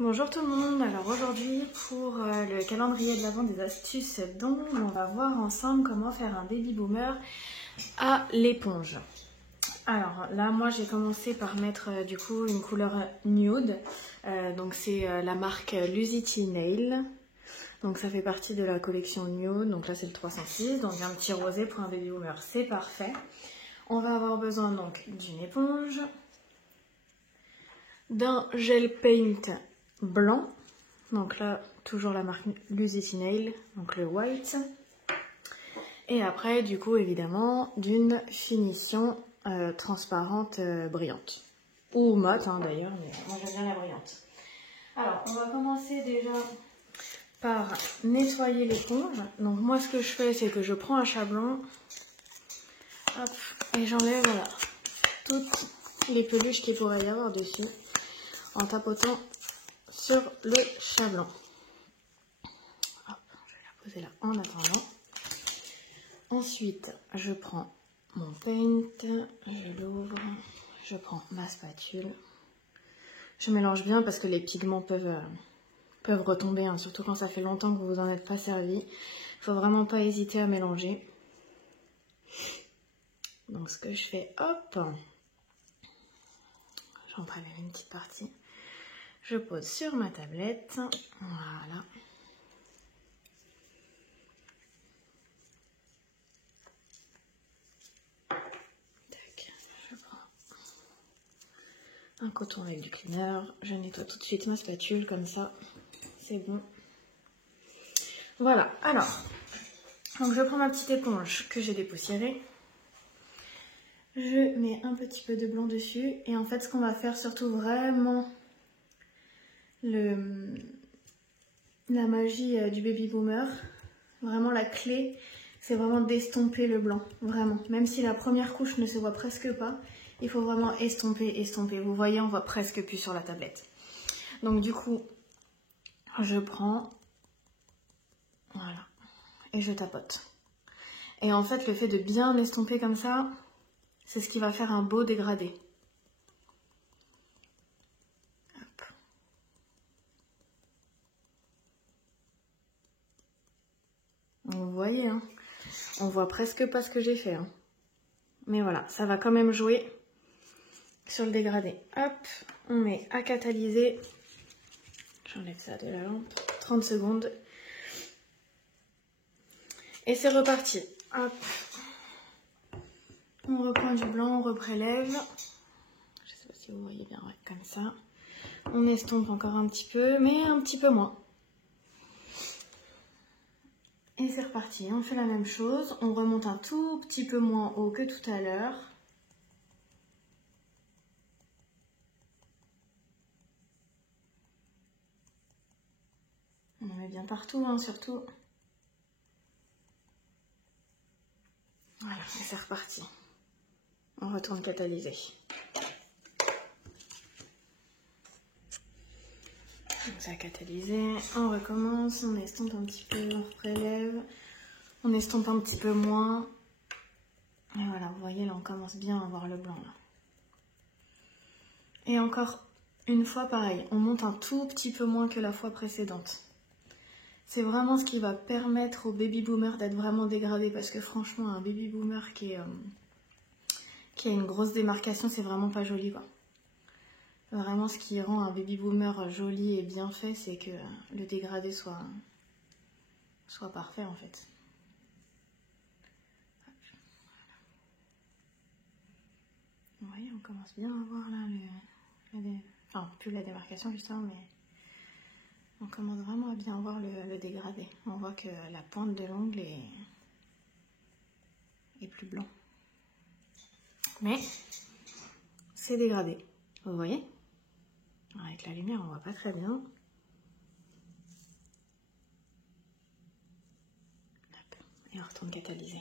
Bonjour tout le monde, alors aujourd'hui pour le calendrier de l'Avent des astuces d'ongles, on va voir ensemble comment faire un baby boomer à l'éponge. Alors là moi j'ai commencé par mettre du coup une couleur nude, donc c'est la marque Lusity Nail, donc ça fait partie de la collection nude, donc là c'est le 306, donc un petit rosé pour un baby boomer, c'est parfait. On va avoir besoin donc d'une éponge, d'un gel paint blanc, donc là toujours la marque Lusity Nail, donc le white, et après du coup évidemment d'une finition transparente brillante, ou mat d'ailleurs, mais moi j'aime bien la brillante. Alors on va commencer déjà par nettoyer l'éponge. Donc moi ce que je fais c'est que je prends un chablon, hop, et j'enlève voilà, toutes les peluches qu'il pourrait y avoir dessus en tapotant sur le chablon. Hop, je vais la poser là en attendant. Ensuite, je prends mon paint, je l'ouvre, je prends ma spatule. Je mélange bien parce que les pigments peuvent retomber, hein, surtout quand ça fait longtemps que vous vous en êtes pas servi. Il faut vraiment pas hésiter à mélanger. Donc ce que je fais, hop, j'en prélève une petite partie. Je pose sur ma tablette, voilà. Tac, je prends un coton avec du cleaner, je nettoie tout de suite ma spatule, comme ça, c'est bon. Voilà, alors, donc je prends ma petite éponge que j'ai dépoussiérée. Je mets un petit peu de blanc dessus, et en fait ce qu'on va faire surtout vraiment la magie du baby boomer, vraiment la clé, c'est vraiment d'estomper le blanc, vraiment. Même si la première couche ne se voit presque pas, il faut vraiment estomper. Vous voyez, on voit presque plus sur la tablette. Donc du coup, je prends, voilà, et je tapote. Et en fait, le fait de bien l'estomper comme ça, c'est ce qui va faire un beau dégradé. Hop. Vous voyez, hein, on voit presque pas ce que j'ai fait, hein. Mais voilà, ça va quand même jouer sur le dégradé. Hop, on met à catalyser. J'enlève ça de la lampe. 30 secondes. Et c'est reparti. Hop. On reprend du blanc, on reprélève. Je sais pas si vous voyez bien, ouais, comme ça. On estompe encore un petit peu, mais un petit peu moins. Et c'est reparti. On fait la même chose. On remonte un tout petit peu moins haut que tout à l'heure. On en met bien partout, hein, surtout. Voilà, et c'est reparti. On retourne catalyser. Donc ça a catalysé, on recommence, on estompe un petit peu, on prélève, on estompe un petit peu moins. Et voilà, vous voyez là, on commence bien à voir le blanc là. Et encore une fois pareil, on monte un tout petit peu moins que la fois précédente. C'est vraiment ce qui va permettre au baby boomer d'être vraiment dégradé, parce que franchement un baby boomer qui a une grosse démarcation, c'est vraiment pas joli quoi. Vraiment ce qui rend un baby boomer joli et bien fait, c'est que le dégradé soit parfait en fait. Vous voyez, on commence bien à voir là enfin plus la démarcation justement, mais on commence vraiment à bien voir le dégradé. On voit que la pointe de l'ongle est plus blanc. Mais c'est dégradé, vous voyez? Avec la lumière, on voit pas très bien. Hop, et on retourne catalyser.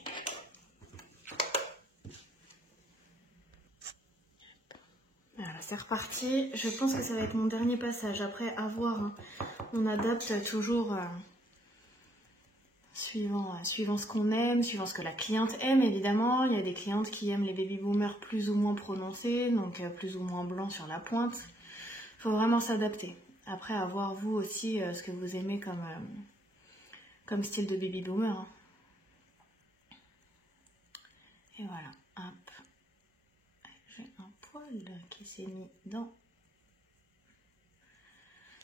Voilà, c'est reparti. Je pense que ça va être mon dernier passage. Après, à voir, hein. On adapte toujours suivant ce qu'on aime, suivant ce que la cliente aime, évidemment. Il y a des clientes qui aiment les baby boomers plus ou moins prononcés, donc plus ou moins blancs sur la pointe. Il faut vraiment s'adapter. Après, à voir vous aussi ce que vous aimez comme style de baby boomer. Hein. Et voilà, hop. J'ai un poil qui s'est mis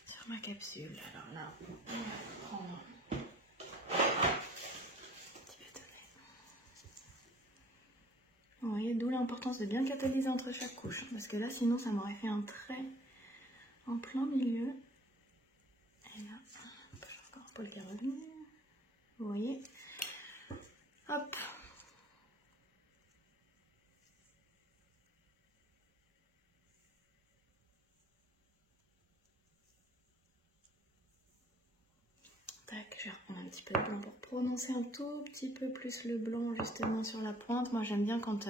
sur ma capsule. Alors là, on va prendre un petit bâtonnet. Vous voyez, d'où l'importance de bien catalyser entre chaque couche. Parce que là, sinon, ça m'aurait fait un trait en plein milieu. Et là, j'ai encore un poil qui est revenu. Vous voyez, hop. Tac, je vais reprendre un petit peu de blanc pour prononcer un tout petit peu plus le blanc justement sur la pointe. Moi j'aime bien quand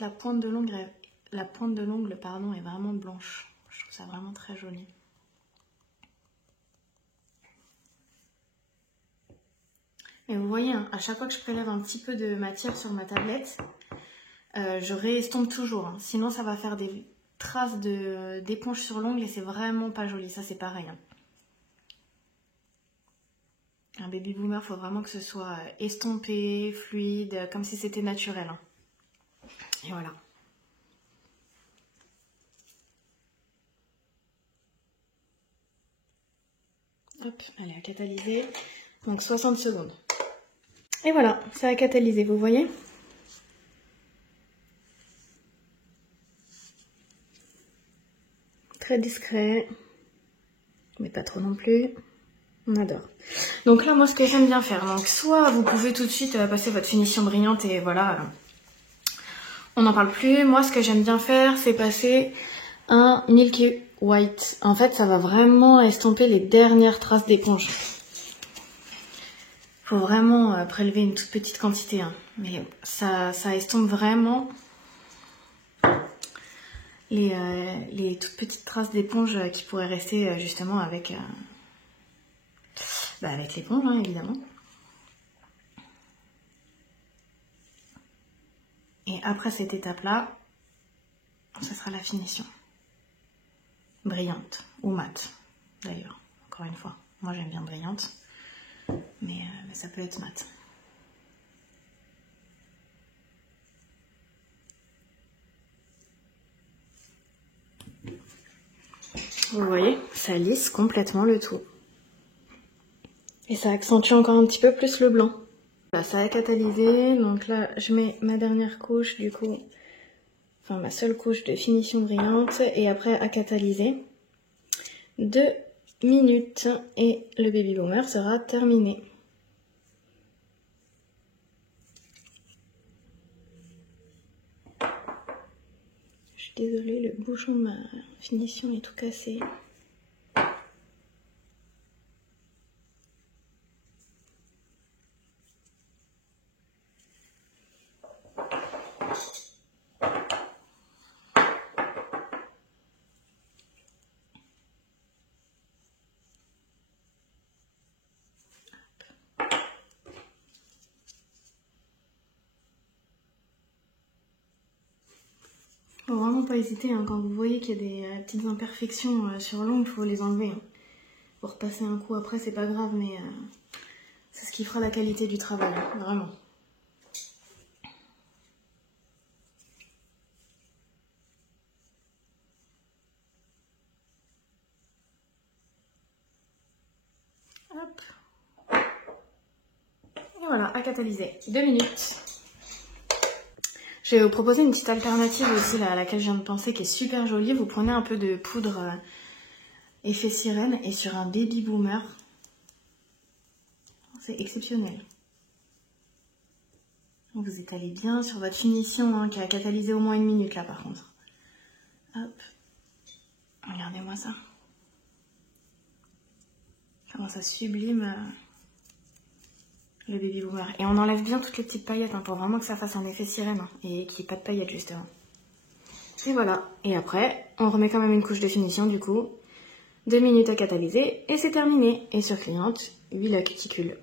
la pointe de l'ongle est vraiment blanche. Je trouve ça vraiment très joli. Et vous voyez, hein, à chaque fois que je prélève un petit peu de matière sur ma tablette, je réestompe toujours. Hein. Sinon ça va faire des traces d'éponge sur l'ongle et c'est vraiment pas joli. Ça c'est pareil. Hein. Un baby boomer, il faut vraiment que ce soit estompé, fluide, comme si c'était naturel. Hein. Et voilà. Hop, allez, à catalyser. Donc 60 secondes. Et voilà, ça a catalysé, vous voyez? Très discret, mais pas trop non plus. On adore. Donc là, moi, ce que j'aime bien faire, donc soit vous pouvez tout de suite passer votre finition brillante et voilà, on n'en parle plus. Moi, ce que j'aime bien faire, c'est passer un Milky White. En fait, ça va vraiment estomper les dernières traces d'éponge. Faut vraiment prélever une toute petite quantité, hein. Mais ça estompe vraiment les toutes petites traces d'éponge qui pourraient rester justement avec l'éponge, hein, évidemment. Et après cette étape-là, ce sera la finition. Brillante ou mate, d'ailleurs, encore une fois. Moi, j'aime bien brillante, mais ça peut être mate. Vous voyez, ça lisse complètement le tout. Et ça accentue encore un petit peu plus le blanc. Là, ça a catalysé, donc là, je mets ma dernière couche, du coup, enfin ma seule couche de finition brillante, et après à catalyser. 2 minutes et le baby boomer sera terminé. Je suis désolée, le bouchon de ma finition est tout cassé. Faut vraiment pas hésiter, hein, quand vous voyez qu'il y a des petites imperfections sur l'ongle, il faut les enlever. Hein. Pour repasser un coup après, c'est pas grave, mais c'est ce qui fera la qualité du travail, hein, vraiment. Hop. Et voilà, à catalyser. 2 minutes. Je vais vous proposer une petite alternative aussi là, à laquelle je viens de penser, qui est super jolie. Vous prenez un peu de poudre effet sirène et sur un baby boomer, c'est exceptionnel. Vous étalez bien sur votre finition, hein, qui a catalysé au moins 1 minute là par contre. Hop, regardez-moi ça. Comment ça sublime le baby boomer. Et on enlève bien toutes les petites paillettes, hein, pour vraiment que ça fasse un effet sirène, hein, et qu'il n'y ait pas de paillettes justement. Et voilà. Et après, on remet quand même une couche de finition du coup. 2 minutes à catalyser et c'est terminé. Et sur cliente, huile à cuticule.